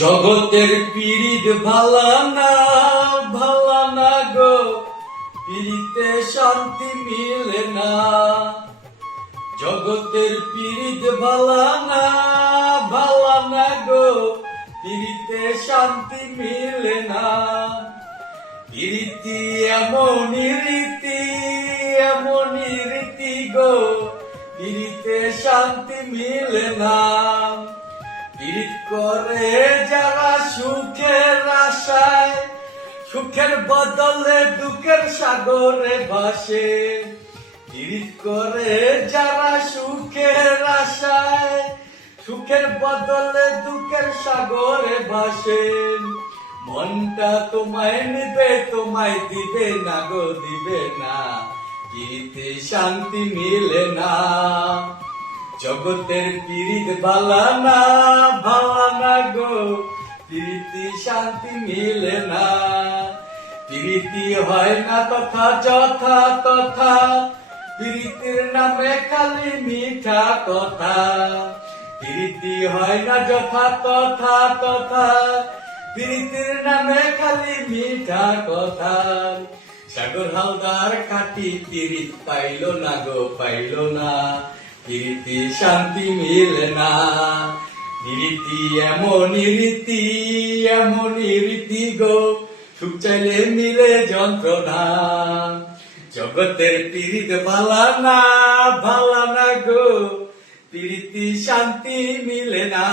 জগতের পীড়িত ভালা না গো, পীড়িতে শান্তি মিলে না। জগতের পীড়িত ভালা না গো, পীড়িতে শান্তি মিলে না। পীড়িতি এমনই রীতি গো, পীড়িতে শান্তি মিলে না। পীড়িত করে যারা সুখের আশায়, সুখের বদলে দুঃখের সাগরে ভাসে। পীড়িত করে যারা সুখের আশায়, সুখের বদলে দুঃখের সাগরে ভাসে। মনটা তোমায় নিবে, তোমায় দিবে না গো, দিবে না। পীড়িতে শান্তি মিলে না। জগতের পীড়িত ভালা না গো, পীড়িতি শান্তি মিলে না। পীড়িতি হয় না তথা, পীড়িতির নামে খালি মিঠা কথা। পীড়িতি হয় না তথা, পীড়িতির নামে খালি মিঠা কথা। সাগর হালদার খাটি পীড়িত পাইল না গো, পাইল না। পীড়িতি শান্তি মিলে না। পীড়িতি এমনই রীতি গো, সুখ চাইলে মিলে যন্ত্রণা। জগতের পীড়িত ভালা না গো, পীড়িতি শান্তি মিলে না।